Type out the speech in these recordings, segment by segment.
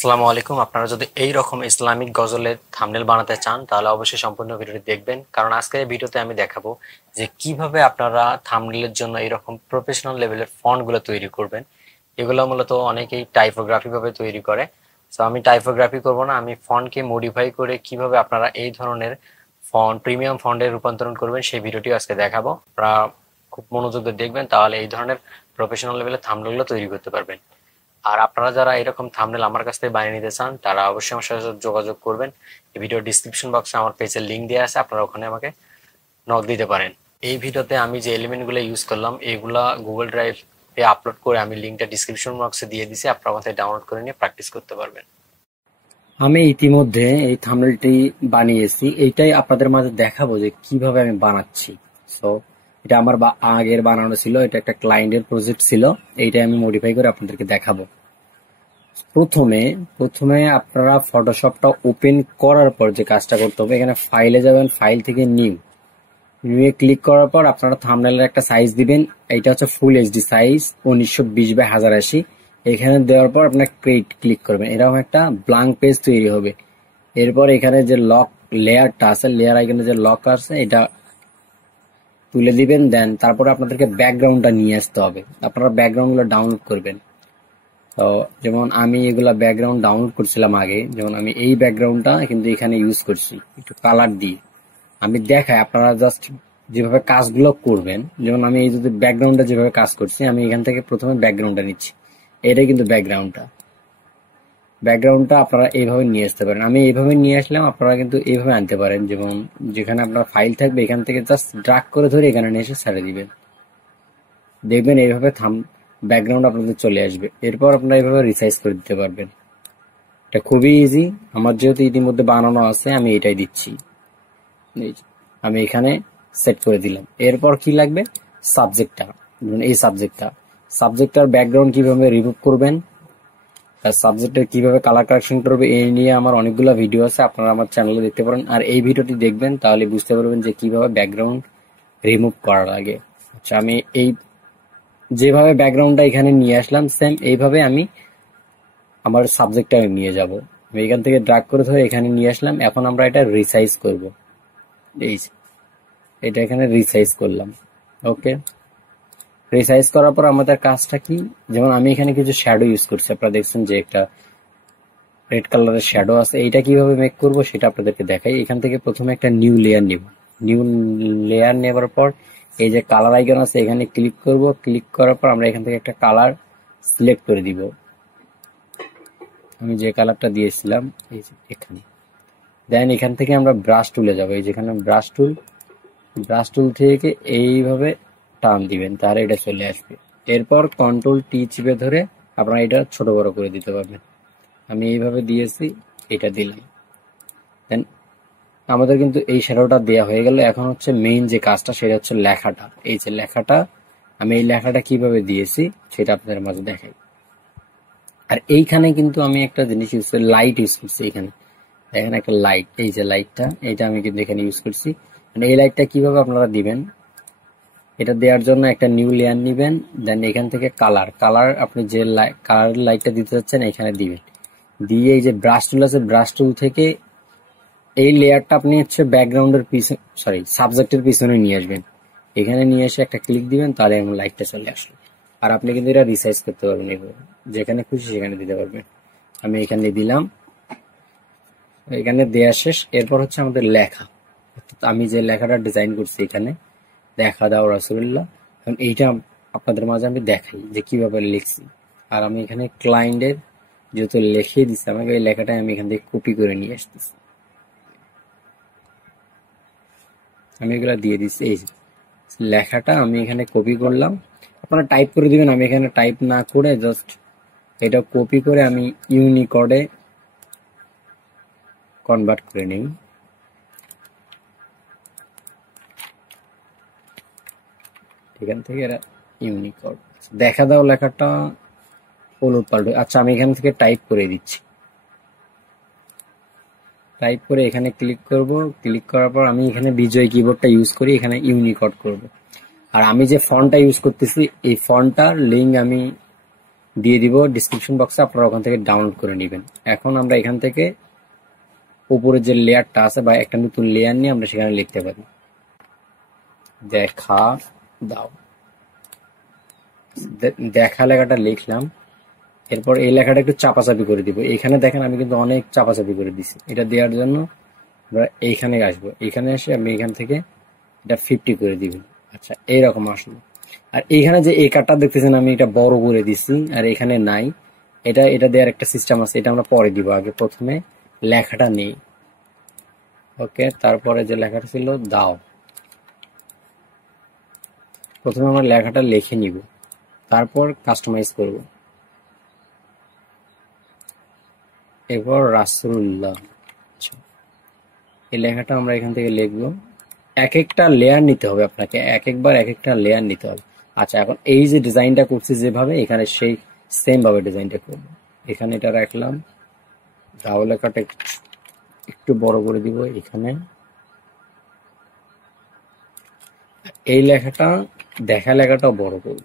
আসসালামু আলাইকুম। আপনারা যদি এই রকম ইসলামিক গজলের থাম্বনেল বানাতে চান তাহলে অবশ্যই সম্পূর্ণ ভিডিওটি দেখবেন, কারণ আজকের এই ভিডিওতে আমি দেখাবো যে কিভাবে আপনারা থাম্বনেলের জন্য এরকম প্রফেশনাল লেভেলের ফন্ট গুলো তৈরি করবেন। এগুলো মূলত অনেকেই টাইপোগ্রাফি ভাবে তৈরি করে। তো আমি টাইপোগ্রাফি করব না, আমি ফন্টকে মডিফাই করে কিভাবে আপনারা এই ধরনের ফন্ট প্রিমিয়াম ফন্টে রূপান্তরণ করবেন সেই ভিডিওটি আজকে দেখাবো। আপনারা খুব মনোযোগ দিয়ে দেখবেন, তাহলে এই ধরনের প্রফেশনাল লেভেলের থাম্বনেলগুলো তৈরি করতে পারবেন। আর আপনারা যারা এরকম থাম্বনেল আমার কাছ থেকে বানিয়ে নিতে চান তারা অবশ্যই আমার সাথে যোগাযোগ করবেন। এই ভিডিও ডিসক্রিপশন বক্সে আমার পেজের লিংক দেওয়া আছে, আপনারা ওখানে আমাকে নক দিতে পারেন। এই ভিডিওতে আমি যে এলিমেন্ট গুলো ইউজ করলাম এগুলা গুগল ড্রাইভে আপলোড করে আমি লিংকটা ডিসক্রিপশন বক্সে দিয়ে দিছি, আপনারা আমাদের ডাউনলোড করে নিয়ে প্র্যাকটিস করতে পারবেন। আমি ইতিমধ্যে এই থাম্বনেলটি বানিয়েছি, এইটাই আপনাদের মাঝে দেখাবো যে কিভাবে আমি বানাচ্ছি। সো এটা আমার আগের বানানো ছিল, এটা একটা ক্লায়েন্টের প্রজেক্ট ছিল, এইটাই আমি মডিফাই করে আপনাদেরকে দেখাবো। প্রথমে প্রথমে আপনারা ফটোশপটা ওপেন করার পর যে কাজটা করতে হবে, এখানে ফাইলে যাবেন, ফাইল থেকে নিউ ক্লিক করার পর আপনারা থাম্বনেলের একটা সাইজ দিবেন। এইটা হচ্ছে ফুল এইচডি সাইজ 1920x1080। এখানে দেওয়ার পর আপনার ক্লিক করবেন, এরকম একটা ব্ল্যাঙ্ক পেজ তৈরি হবে। এরপর এখানে যে লক লেয়ারটা আছে, লেয়ার আইকনে যে লক আছে এটা তুলে দিবেন। দেন তারপরে আপনাদেরকে ব্যাকগ্রাউন্ডটা নিয়ে আসতে হবে, আপনারা ব্যাকগ্রাউন্ডগুলো ডাউনলোড করবেন। তো যেমন আমি এগুলা ব্যাকগ্রাউন্ড ডাউনলোড করছিলাম আগে, যেমন আমি এই ব্যাকগ্রাউন্ডটা কিন্তু এখানে ইউজ করছি একটু কালার দিয়ে। আমি দেখাই আপনারা জাস্ট যেভাবে কাজগুলো করবেন। যেমন আমি এই যদি ব্যাকগ্রাউন্ডটা যেভাবে কাজ করছি, আমি এখান থেকে প্রথমে ব্যাকগ্রাউন্ডটা নিচ্ছি, এটাই কিন্তু ব্যাকগ্রাউন্ডটা আপনারা এইভাবে নিয়ে আসতে পারেন। আমি এইভাবে নিয়ে আসলাম, আপনারা কিন্তু এইভাবে আনতে পারেন। যেমন যেখানে আপনার ফাইল থাকবে এখান থেকে জাস্ট ড্রাগ করে ধরে এখানে নিয়ে এসে ছেড়ে দিবেন, দেখবেন এইভাবে ব্যাকগ্রাউন্ড আপনাদের চলে আসবে। এরপর আপনারা এইভাবে রিসাইজ করে দিতে পারবেন। এটা খুবই ইজি, আমার যেহেতু ইতিমধ্যে বানানো আছে আমি এটাই দিচ্ছি। আমি এখানে সেট করে দিলাম। এরপর কি লাগবে, সাবজেক্টটা। এই সাবজেক্টটার ব্যাকগ্রাউন্ড কিভাবে রিমুভ করবেন, সাবজেক্টের কিভাবে কালার কারেকশন করবে, এই নিয়ে আমার অনেকগুলো ভিডিও আছে, আপনারা আমার চ্যানেলে দেখতে পারেন। আর এই ভিডিওটি দেখবেন, তাহলে বুঝতে পারবেন যে কিভাবে ব্যাকগ্রাউন্ড রিমুভ করা লাগে। আচ্ছা, আমি এই যেভাবে ব্যাকগ্রাউন্ডটা এখানে নিয়ে আসলাম, সেম এইভাবে আমি আমার সাবজেক্টটা নিয়ে যাব। আমি এখান থেকে ড্রাগ করে ধরে এখানে নিয়ে আসলাম। এখন আমরা এটা রিসাইজ করব। এই এটা এখানে রিসাইজ করলাম। ওকে, রিসাইজ করার পর আমাদের কাজটা কি, যেমন আমি এখানে কিছু শ্যাডো ইউজ করছি, আপনারা দেখছেন যে একটা রেড কালারের শ্যাডো আছে। এইটা কিভাবে মেক করব সেটা আপনাদেরকে দেখাই। এখান থেকে প্রথমে একটা নিউ লেয়ার নেব। নিউ লেয়ার নেবার পর এই যে কালার আইকন আছে এখানে ক্লিক করব। ক্লিক করার পর আমরা এখান থেকে একটা কালার সিলেক্ট করে দিব। আমি যে কালারটা দিয়েছিলাম এই যে এখানে। দেন এখান থেকে আমরা ব্রাশ টুলে যাব। এই যেখানে ব্রাশ টুল থেকে এইভাবে টান দিবেন, তাহলে এটা চলে আসবে। এরপর কন্ট্রোল টি চিপে ধরে আপনারা এটা ছোট বড় করে দিতে পারবেন। আমি এইভাবে দিয়েছি, এটা দিলাম। দেন আমাদের কিন্তু এই শ্যাডোটা দেওয়া হয়ে গেল। এখন হচ্ছে মেইন যে কাজটা, সেটা হচ্ছে লেখাটা। এই যে লেখাটা, আমি এই লেখাটা কিভাবে দিয়েছি সেটা আপনাদের মাঝে দেখাই। আর এইখানে কিন্তু আমি একটা জিনিস ইউজ করি, লাইট ইউজ করছি। এখানে দেখেন একটা লাইট, এই যে লাইটটা, এইটা আমি কিন্তু এখানে ইউজ করছি। এই লাইটটা কিভাবে আপনারা দিবেন, এটা দেওয়ার জন্য একটা নিউ লেয়ার নিবেন। দেন এখান থেকে কালার আপনি যে কালার লাইটটা দিতে যাচ্ছেন এখানে দিবেন। দিয়ে এই যে ব্রাশ টুল আছে, ব্রাশ টুল থেকে এই লেয়ারটা আপনি হচ্ছে ব্যাকগ্রাউন্ডের পিছনে, সাবজেক্টের পিছনে নিয়ে আসবেন। এখানে নিয়ে এসে একটা ক্লিক দিবেন, তাহলে এমন লাইটটা চলে আসলো। আর আপনি কিন্তু এটা রিসাইজ করতে পারবেন, এইভাবে যেখানে খুশি সেখানে দিতে পারবেন। আমি এখানে দিলাম, এখানে দেয়া শেষ। এরপর হচ্ছে আমাদের লেখা। আমি যে লেখাটা ডিজাইন করছি এখানে দেখা দাও রাসূলুল্লাহ, এখন এইটা আপনাদের মাঝে আমি দেখাই যে কিভাবে লিখছি। আর আমি এখানে ক্লায়েন্টের যেহেতু লিখে দিচ্ছি, আমাকে এই লেখাটা আমি এখান থেকে কপি করে নিয়ে আসতেছি। আমি এগুলা দিয়ে দিচ্ছি। এই লেখাটা আমি এখানে কপি করলাম, আপনারা টাইপ করে দিবেন। আমি এখানে টাইপ না করে জাস্ট এটা কপি করে আমি ইউনিকোডে কনভার্ট করে নিই। এখান থেকে এরা ইউনিকোড দেখা দাও লেখাটা ওলট পাল্ট। আচ্ছা, আমি এখান থেকে টাইপ করে দিচ্ছি। টাইপ করে এখানে ক্লিক করব। ক্লিক করার পর আমি এখানে বিজয় কিবোর্ডটা ইউজ করি, এখানে ইউনিকোড করব। আর আমি যে ফন্টটা ইউজ করতেছি এই ফন্টটার লিঙ্ক আমি দিয়ে দিব ডিসক্রিপশন বক্সে, আপনারা ওখান থেকে ডাউনলোড করে নেবেন। এখন আমরা এখান থেকে উপরে যে লেয়ারটা আছে বা একটা নতুন লেয়ার নিয়ে আমরা সেখানে লিখতে পারি দেখা দাও। দেখা লেখাটা লিখলাম, এরপর এই লেখাটা একটু চাপাচাপি করে দিব। এখানে দেখেন আমি কিন্তু অনেক চাপাচাপি করে দিছি। এটা দেওয়ার জন্য আমরা এইখানে আসবো, এখানে এসে আমি এখান থেকে এটা 50 করে দিব। আচ্ছা, এইরকম আসলো। আর এইখানে যে এই কাটটা দেখতেছেন আমি এটা বড় করে দিছি, আর এখানে নাই। এটা দেওয়ার একটা সিস্টেম আছে, এটা আমরা পরে দিব। আগে প্রথমে লেখাটা নেই। ওকে, তারপরে যে লেখাটা ছিল দাও, প্রথমে আমরা লেখাটা লিখে নিব, তারপর কাস্টমাইজ করব। এরপর রাসূলুল্লাহ। আচ্ছা, এই লেখাটা আমরা এখান থেকে লিখবো। এক একটা লেয়ার নিতে হবে আপনাকে, একবার এক একটা লেয়ার নিতে হবে। আচ্ছা, এখন এই যে ডিজাইনটা করছি যেভাবে, এখানে সেই সেম ভাবে ডিজাইনটা করব। এখানে এটা রাখলাম, দাও লেখাটা একটু বড় করে দিব এখানে। এই লেখাটা দেখা লেখাটাও বড় করব।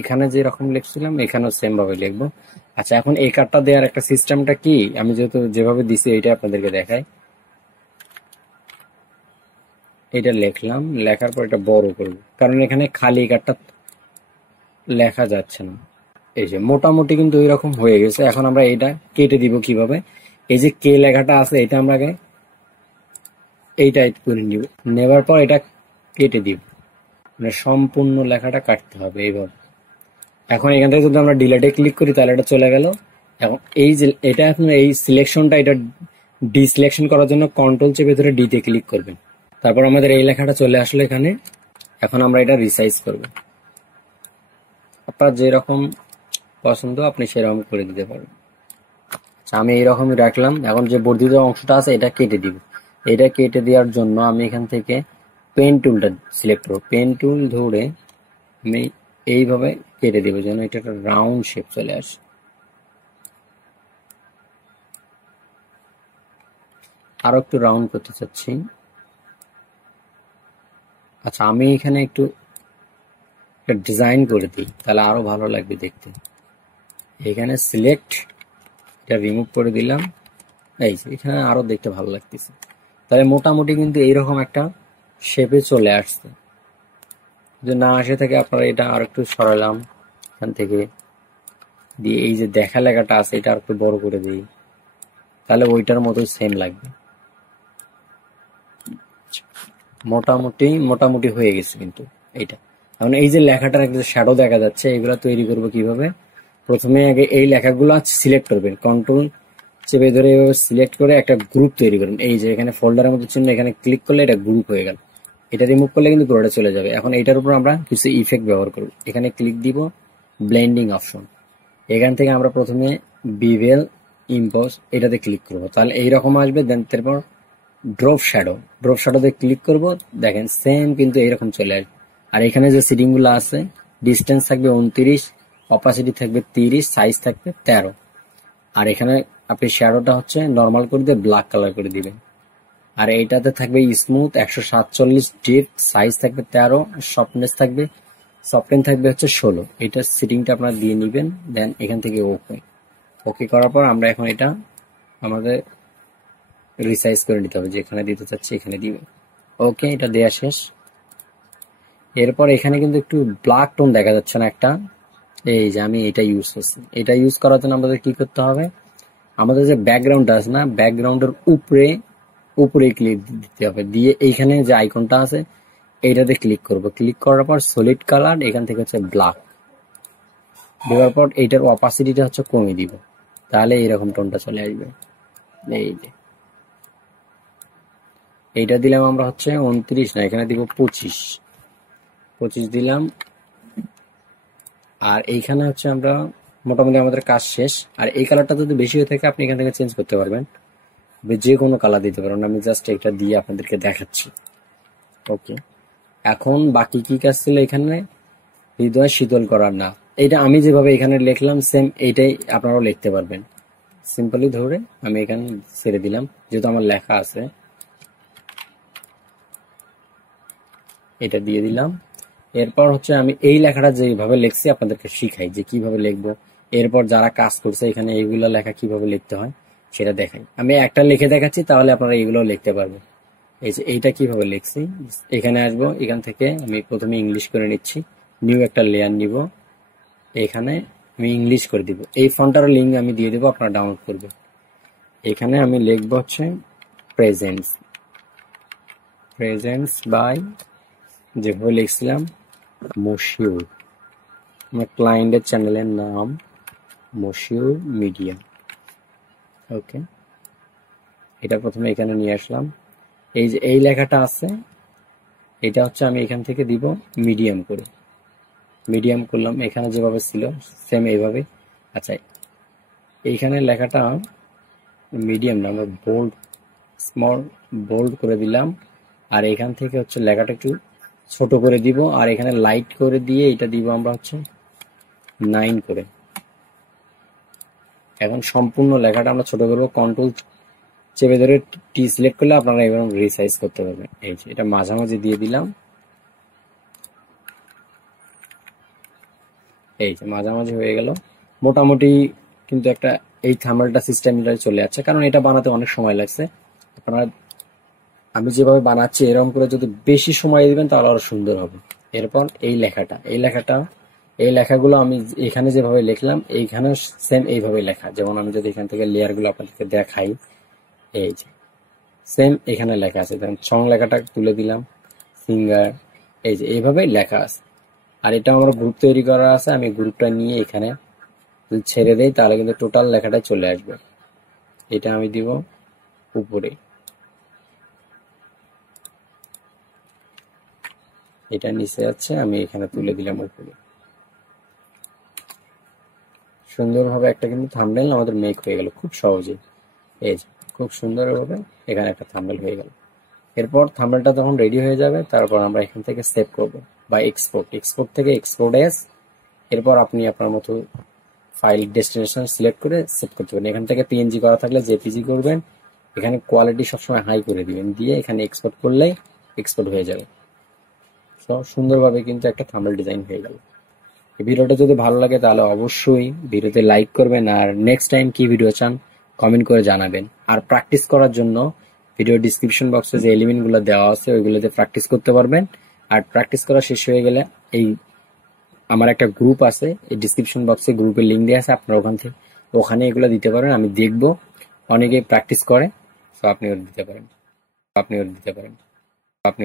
এখানে যে রকম লিখছিলাম এখানেও সেম ভাবে লিখবো। আচ্ছা, এখন এই কার্ডটা দেওয়ার একটা সিস্টেমটা কি, আমি যেহেতু যেভাবে দিছি এইটা আপনাদেরকে দেখাই। এটা লিখলাম, লেখার পর এটা বড় করব, কারণ এখানে খালি কার্ডটা লেখা যাচ্ছে না। এই যে মোটামুটি কিন্তু ওই রকম হয়ে গেছে। এখন আমরা এটা কেটে দিব কিভাবে, এই যে কে লেখাটা আছে এটা আমরা আগে এইটা করে নিব, নেবার পর এটা কেটে দিব, মানে সম্পূর্ণ লেখাটা কাটতে হবে এইভাবে। এখন এখান থেকে যদি আমরা ডিলেটে ক্লিক করি তাহলে এটা চলে গেল। এখন এই যে এটা এখন এই সিলেকশনটা, এটা ডিসিলেকশন করার জন্য কন্ট্রোল চেপে ধরে ডিতে ক্লিক করবেন, তারপর আমাদের এই লেখাটা চলে আসলো এখানে। এখন আমরা এটা রিসাইজ করব, আপনার যেরকম পছন্দ আপনি সেরকম করে দিতে পারবেন। আচ্ছা, আমি এইরকমই রাখলাম। এখন যে বর্ধিত অংশটা আছে এটা কেটে দিব। এটা কেটে দেওয়ার জন্য আমি এখান থেকে পেন টুলটা সিলেক্ট করব, পেন টুল ধরে আমি এইভাবে কেটে দেবো যেন এটা একটা রাউন্ড শেপ চলে আসে। আরো একটু রাউন্ড করতে চাচ্ছি। আচ্ছা, আমি এখানে একটু ডিজাইন করে দিই, তাহলে আরো ভালো লাগবে দেখতে। এখানে সিলেক্ট, এটা রিমুভ করে দিলাম। এই যে এখানে আরো দেখতে ভালো লাগতেছে। তাহলে মোটামুটি কিন্তু এইরকম একটা শেপে চলে আসছে। যদি না আসে থাকে আপনারা এটা আর একটু সরালাম এখান থেকে দিয়ে, এই যে দেখা লেখাটা আছে এটা আর একটু বড় করে দিই, তাহলে ওইটার মতোই সেম লাগবে। মোটামুটি হয়ে গেছে কিন্তু এইটা। এখন এই যে লেখাটার একটা শ্যাডো দেখা যাচ্ছে, এগুলা তৈরি করব কিভাবে, প্রথমে আগে এই লেখাগুলো সিলেক্ট করবেন, কন্ট্রোল চেপে ধরে সিলেক্ট করে একটা গ্রুপ তৈরি করবেন। এই যে এখানে ফোল্ডারের মতো চিহ্ন, এখানে ক্লিক করলে এটা গ্রুপ হয়ে গেল। এটা রিমুভ করলে কিন্তু পুরোটা চলে যাবে। এখন এটার উপর আমরা কিছু ইফেক্ট ব্যবহার করব। এখানে ক্লিক দিব, ব্লেন্ডিং অপশন, এখান থেকে আমরা প্রথমে বিভেল ইম্পোজ এটাতে ক্লিক করব, তাহলে এইরকম আসবে। দেন তারপর ড্রপ শ্যাডোতে ক্লিক করব, দেখেন সেম কিন্তু এইরকম চলে আসবে। আর এখানে যে সিটিং গুলো আছে, ডিস্টেন্স থাকবে 29, অপাসিটি থাকবে 30, সাইজ থাকবে 13। আর এখানে আপনি শ্যাডোটা হচ্ছে নর্মাল করে দিয়ে ব্ল্যাক কালার করে দিবেন। আর এইটাতে থাকবে স্মুথ 147, ডিপ সাইজ থাকবে 13, সফটেন থাকবে হচ্ছে 16। এটা সিটিংটা আপনারা দিয়ে নিবেন। দেন এখান থেকে ওকে করার পর আমরা এখন এটা আমাদের রিসাইজ করে নিতে হবে, যেখানে দিতে চাচ্ছি এখানে দিবে। ওকে, এটা দেয়া শেষ। এরপর এখানে কিন্তু একটু ব্ল্যাক টোন দেখা যাচ্ছে না একটা, এই যে আমি এটা ইউজ করছি। এটা ইউজ করার জন্য আমাদের কি করতে হবে, আমাদের যে ব্যাকগ্রাউন্ড আছে না, ব্যাকগ্রাউন্ডের উপরে ক্লিক দিতে হবে, দিয়ে এইখানে যে আইকনটা আছে এইটাতে ক্লিক করব। ক্লিক করার পর সলিড কালার, এখান থেকে হচ্ছে ব্ল্যাক দেওয়ার পর এইটার অপাসিটিটা হচ্ছে কমিয়ে দিব, তাহলে এইরকম টোনটা চলে আসবে। এই যে এইটা দিলাম আমরা হচ্ছে 29 না, এখানে দিব 25 দিলাম। আর এইখানে হচ্ছে আমরা মোটামুটি আমাদের কাজ শেষ। আর এই কালারটা যদি বেশি হয়ে থাকে আপনি এখান থেকে চেঞ্জ করতে পারবেন, যে কোনো কালার দিতে পারবেন। আমি জাস্ট এটা দিয়ে আপনাদেরকে দেখাচ্ছি। ওকে, এখন বাকি কি কাজ ছিল এখানে, হৃদয় শীতল করার না, এটা আমি যেভাবে এখানে লিখলাম সেম এইটাই আপনারাও লিখতে পারবেন। সিম্পলি ধরে আমি এখানে ছেড়ে দিলাম, যেহেতু আমার লেখা আছে এটা দিয়ে দিলাম। এরপর হচ্ছে আমি এই লেখাটা যেভাবে লিখছি আপনাদেরকে শিখাই যে কিভাবে লিখবো। এরপর যারা কাজ করছে এখানে এইগুলো লেখা কিভাবে লিখতে হয় সেটা দেখাই। আমি একটা লিখে দেখাচ্ছি, তাহলে আপনারা এগুলো লিখতে পারবেন। এই যে এইটা কিভাবে লিখছি, এখানে আসবো, এখান থেকে আমি প্রথমে ইংলিশ করে নিচ্ছি, নিউ একটা লেয়ার নিব, এখানে আমি ইংলিশ করে দিব। এই ফন্টটার লিঙ্ক আমি দিয়ে দেবো, আপনারা ডাউনলোড করবেন। এখানে আমি লিখবো হচ্ছে প্রেজেন্স, প্রেজেন্স বাই, যেভাবে লিখছিলাম, মশিউর। আমার ক্লায়েন্টের চ্যানেলের নাম মশিউর মিডিয়া। ওকে, এটা প্রথমে এখানে নিয়ে আসলাম। এই যে এই লেখাটা আছে, এটা হচ্ছে আমি এখান থেকে দিব মিডিয়াম করে, মিডিয়াম করলাম, এখানে যেভাবে ছিল সেম এইভাবে। আচ্ছা, এইখানে লেখাটা মিডিয়াম না, আমরা বোল্ড, স্মল বোল্ড করে দিলাম। আর এখান থেকে হচ্ছে লেখাটা একটু ছোট করে দিব, আর এখানে লাইট করে দিয়ে এটা দিব আমরা হচ্ছে 9 করে। এখন সম্পূর্ণ লেখাটা আমরা ছোট করবো, কন্ট্রোল চেপে ধরে টি সিলেক্ট করলে আপনারা এবার রিসাইজ করতে পারবেন। এই যে এটা মাঝামাঝি দিয়ে দিলাম, এই যে মাঝামাঝি হয়ে গেল মোটামুটি। কিন্তু একটা এই থাম্বনেলটা সিস্টেমটা চলে যাচ্ছে, কারণ এটা বানাতে অনেক সময় লাগছে। আপনারা আমি যেভাবে বানাচ্ছি এরকম করে যদি বেশি সময় দিবেন তাহলে আরো সুন্দর হবে। এরপর এই লেখাটা, এই লেখাগুলো আমি এখানে যেভাবে লিখলাম এইখানে সেম এইভাবে লেখা। যেমন আমি যদি এখান থেকে লেয়ার গুলো আপনাদেরকে দেখাই, এই যে সেম এখানে লেখা আছে। দেখেন সং লেখাটা তুলে দিলাম, সিঙ্গার, এই যে এইভাবে লেখা আছে। আর এটা আমার গ্রুপ তৈরি করা আছে, আমি গ্রুপটা নিয়ে এখানে যদি ছেড়ে দেই তাহলে কিন্তু টোটাল লেখাটাই চলে আসবে। এটা আমি দিব উপরে, এটা নিচে যাচ্ছে, আমি এখানে তুলে দিলাম উপরে। সুন্দরভাবে একটা কিন্তু থাম্বনেল আমাদের মেক হয়ে গেল খুব সহজে। এই যে খুব সুন্দরভাবে এখানে একটা থাম্বনেল হয়ে গেল। এরপর থাম্বনেলটা যখন রেডি হয়ে যাবে তারপর আমরা এখান থেকে সেভ করব বা এক্সপোর্ট, এক্সপোর্ট থেকে এক্সপোর্ট এস। এরপর আপনি আপনার মতো ফাইল ডেস্টিনেশন সিলেক্ট করে সেভ করতে পারেন। এখান থেকে পিএনজি করা থাকলে জেপিজি করবেন, এখানে কোয়ালিটি সবসময় হাই করে দিবেন, দিয়ে এখানে এক্সপোর্ট করলেই এক্সপোর্ট হয়ে যাবে। তো সুন্দরভাবে কিন্তু একটা থাম্বনেল ডিজাইন হয়ে গেল। এই ভিডিওটা যদি ভালো লাগে তাহলে অবশ্যই ভিডিওতে লাইক করবেন, আর নেক্সট টাইম কি ভিডিও চান কমেন্ট করে জানাবেন। আর প্র্যাকটিস করার জন্য ভিডিও ডিসক্রিপশন বক্সে যে এলিমেন্ট গুলো দেওয়া আছে ওইগুলোতে প্র্যাকটিস করতে পারবেন। আর প্র্যাকটিস করা শেষ হয়ে গেলে এই আমার একটা গ্রুপ আছে, এই ডিসক্রিপশন বক্সে গ্রুপের লিঙ্ক দেওয়া আছে, আপনারা ওখানে এগুলো দিতে পারেন। আমি দেখবো অনেকে প্র্যাকটিস করে, তো আপনি ওটা দিতে পারেন, আপনি